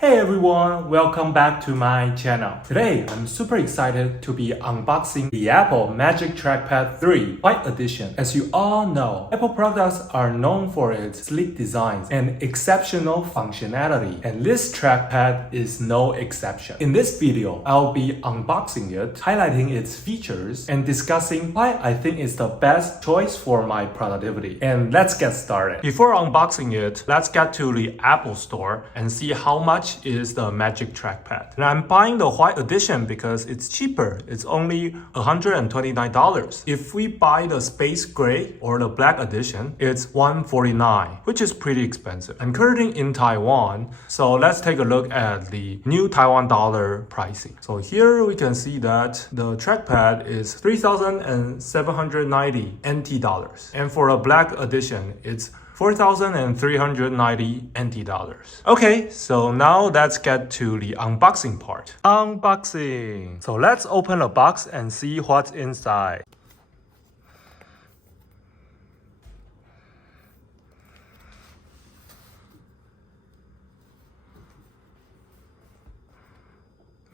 Hey everyone, welcome back to my channel. Today, I'm super excited to be unboxing the Apple Magic Trackpad 3 White Edition. As you all know, Apple products are known for its sleek designs and exceptional functionality, and this trackpad is no exception. In this video, I'll be unboxing it, highlighting its features, and discussing why I think it's the best choice for my productivity. And let's get started. Before unboxing it, let's get to the Apple Store and see how much is the Magic Trackpad. And I'm buying the white edition because it's cheaper. It's only $129. If we buy the space gray or the black edition, it's $149, which is pretty expensive. I'm currently in Taiwan, so let's take a look at the new Taiwan dollar pricing. So here we can see that the trackpad is 3,790 NT dollars. And for a black edition, it's 4,390 NT dollars. Okay, so now let's get to the unboxing part. Unboxing! So let's open the box and see what's inside.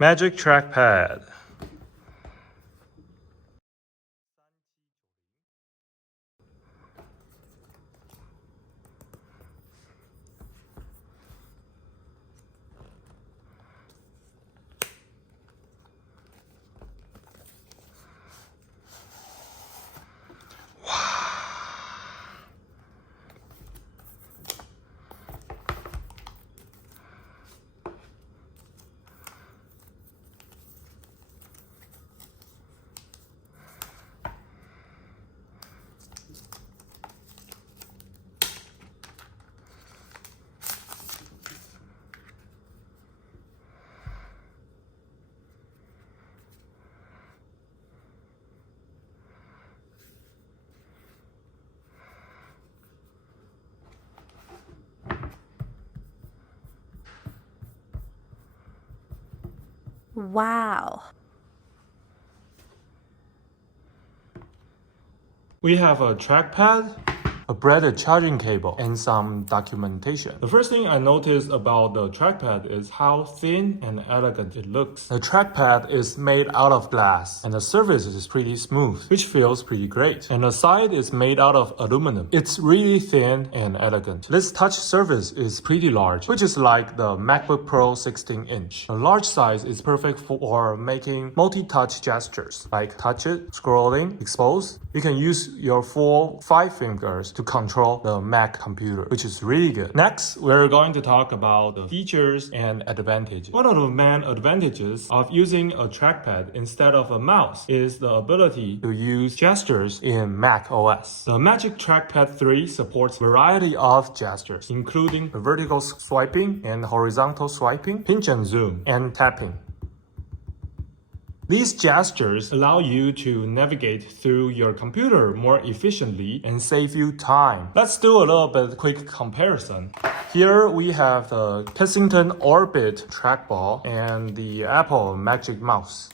Magic Trackpad. Wow. We have a trackpad, a braided charging cable, and some documentation. The first thing I noticed about the trackpad is how thin and elegant it looks. The trackpad is made out of glass, and the surface is pretty smooth, which feels pretty great. And the side is made out of aluminum. It's really thin and elegant. This touch surface is pretty large, which is like the MacBook Pro 16-inch. The large size is perfect for making multi-touch gestures, like touch it, scrolling, expose. You can use your full 5 fingers to control the Mac computer, which is really good. Next, we're going to talk about the features and advantages. One of the main advantages of using a trackpad instead of a mouse is the ability to use gestures in Mac OS. The Magic Trackpad 3 supports a variety of gestures, including vertical swiping and horizontal swiping, pinch and zoom, and tapping. These gestures allow you to navigate through your computer more efficiently and save you time. Let's do a little bit quick comparison. Here we have the Kensington Orbit trackball and the Apple Magic Mouse.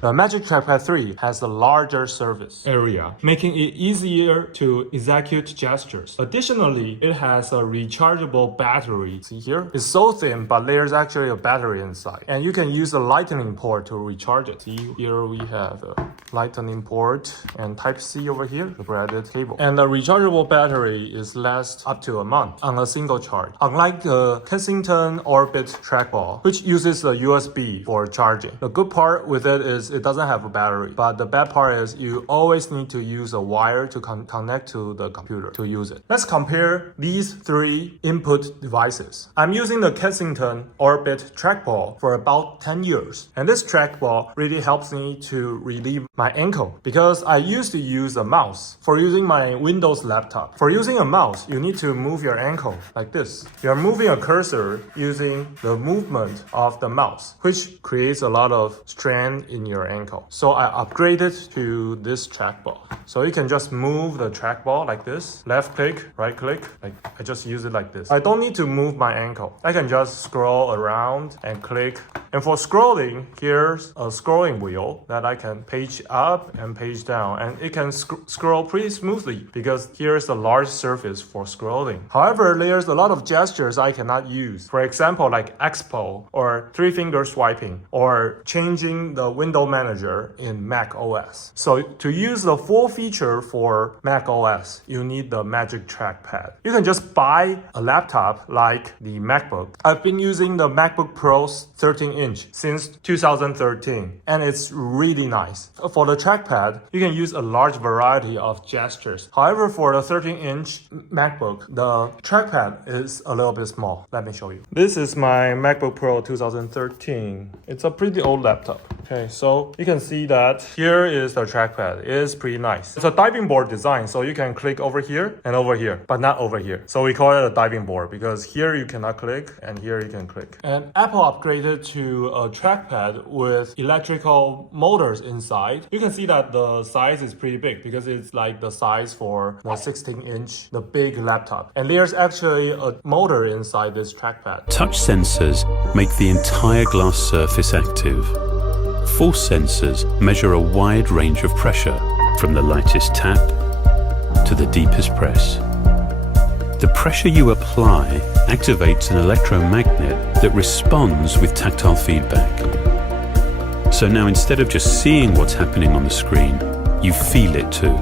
The Magic Trackpad 3 has a larger surface area, making it easier to execute gestures. Additionally, it has a rechargeable battery. See here? It's so thin, but there's actually a battery inside. And you can use a lightning port to recharge it. See, here we have a lightning port and Type-C over here, the braided cable. And the rechargeable battery is lasts up to a month on a single charge. Unlike the Kensington Orbit trackball, which uses a USB for charging. The good part with it is it doesn't have a battery, but the bad part is you always need to use a wire to connect to the computer to use it. Let's compare these 3 input devices. I'm using the Kensington Orbit trackball for about 10 years, and this trackball really helps me to relieve my ankle because I used to use a mouse for using my Windows laptop. For using a mouse, you need to move your ankle like this. You're moving a cursor using the movement of the mouse, which creates a lot of strain in your ankle. So I upgraded to this trackball. So you can just move the trackball like this, left click, right click, like I just use it like this. I don't need to move my ankle. I can just scroll around and click And for scrolling, here's a scrolling wheel that I can page up and page down, and it can scroll pretty smoothly because here's a large surface for scrolling. However, there's a lot of gestures I cannot use. For example, like expo or 3-finger swiping or changing the window manager in Mac OS. So to use the full feature for Mac OS, you need the Magic Trackpad. You can just buy a laptop like the MacBook. I've been using the MacBook Pro 13-inch since 2013, and it's really nice. For the trackpad, you can use a large variety of gestures. However, for the 13-inch MacBook, the trackpad is a little bit small. Let me show you. This is my MacBook Pro 2013. It's a pretty old laptop. Okay, so you can see that here is the trackpad. It is pretty nice. It's a diving board design, so you can click over here and over here, but not over here. So we call it a diving board because here you cannot click and here you can click. And Apple upgraded to a trackpad with electrical motors inside. You can see that the size is pretty big because it's like the size for the 16-inch, the big laptop. And there's actually a motor inside this trackpad. Touch sensors make the entire glass surface active. Force sensors measure a wide range of pressure, from the lightest tap to the deepest press. The pressure you apply activates an electromagnet that responds with tactile feedback. So now instead of just seeing what's happening on the screen, you feel it too.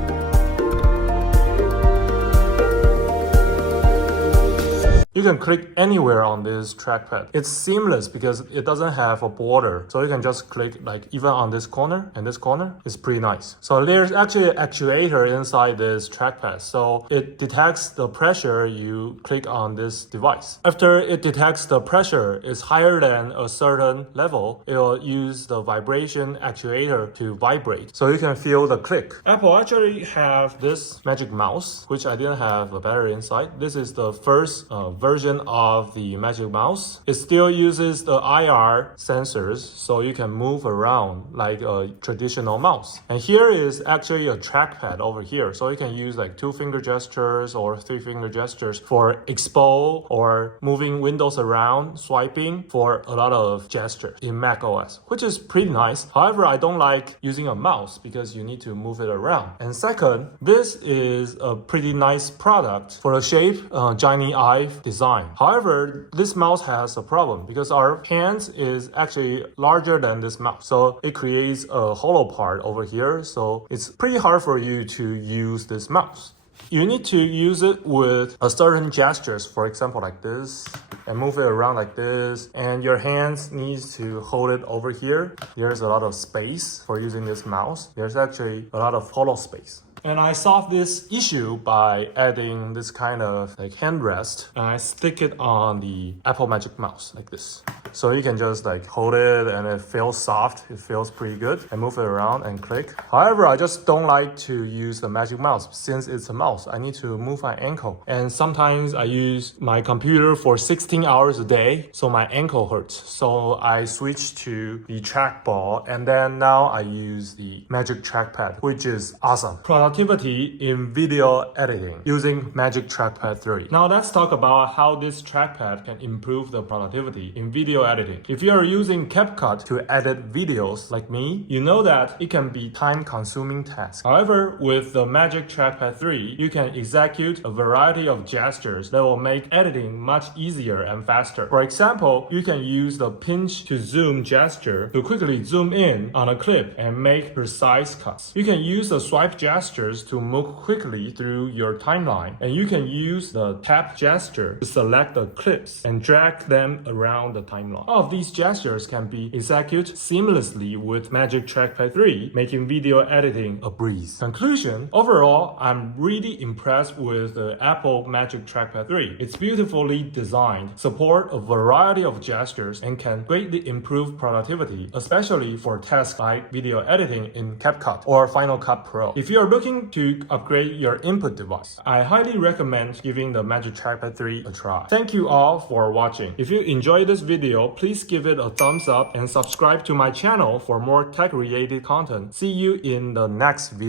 You can click anywhere on this trackpad. It's seamless because it doesn't have a border. So you can just click like even on this corner and this corner. It's pretty nice. So there's actually an actuator inside this trackpad. So it detects the pressure you click on this device. After it detects the pressure is higher than a certain level, it will use the vibration actuator to vibrate. So you can feel the click. Apple actually have this Magic Mouse, which I didn't have a battery inside. This is the first version of the Magic Mouse. It still uses the IR sensors, so you can move around like a traditional mouse. And here is actually a trackpad over here, so you can use like 2-finger gestures or 3-finger gestures for expo or moving windows around, swiping for a lot of gestures in Mac OS, which is pretty nice. However, I don't like using a mouse because you need to move it around. And second, this is a pretty nice product for the shape, Johnny Ive design. However, this mouse has a problem because our hands is actually larger than this mouse. So it creates a hollow part over here. So it's pretty hard for you to use this mouse. You need to use it with a certain gestures, for example, like this, and move it around like this. And your hands needs to hold it over here. There's a lot of space for using this mouse. There's actually a lot of hollow space. And I solved this issue by adding this kind of like handrest, and I stick it on the Apple Magic Mouse like this. So you can just like hold it and it feels soft, it feels pretty good, and move it around and click. However, I just don't like to use the Magic Mouse since it's a mouse. I need to move my ankle. And sometimes I use my computer for 16 hours a day, so my ankle hurts. So I switched to the trackball, and then now I use the Magic Trackpad, which is awesome. Productivity in video editing using Magic Trackpad 3. Now let's talk about how this trackpad can improve the productivity in video editing. If you are using CapCut to edit videos like me, you know that it can be time-consuming task. However, with the Magic Trackpad 3, you can execute a variety of gestures that will make editing much easier and faster. For example, you can use the pinch to zoom gesture to quickly zoom in on a clip and make precise cuts. You can use the swipe gestures to move quickly through your timeline, and you can use the tap gesture to select the clips and drag them around the timeline. All of these gestures can be executed seamlessly with Magic Trackpad 3, making video editing a breeze. Conclusion: overall, I'm really impressed with the Apple Magic Trackpad 3. It's beautifully designed, support a variety of gestures, and can greatly improve productivity, especially for tasks like video editing in CapCut or Final Cut Pro. If you are looking to upgrade your input device, I highly recommend giving the Magic Trackpad 3 a try. Thank you all for watching. If you enjoyed this video, please give it a thumbs up and subscribe to my channel for more tech-related content. See you in the next video.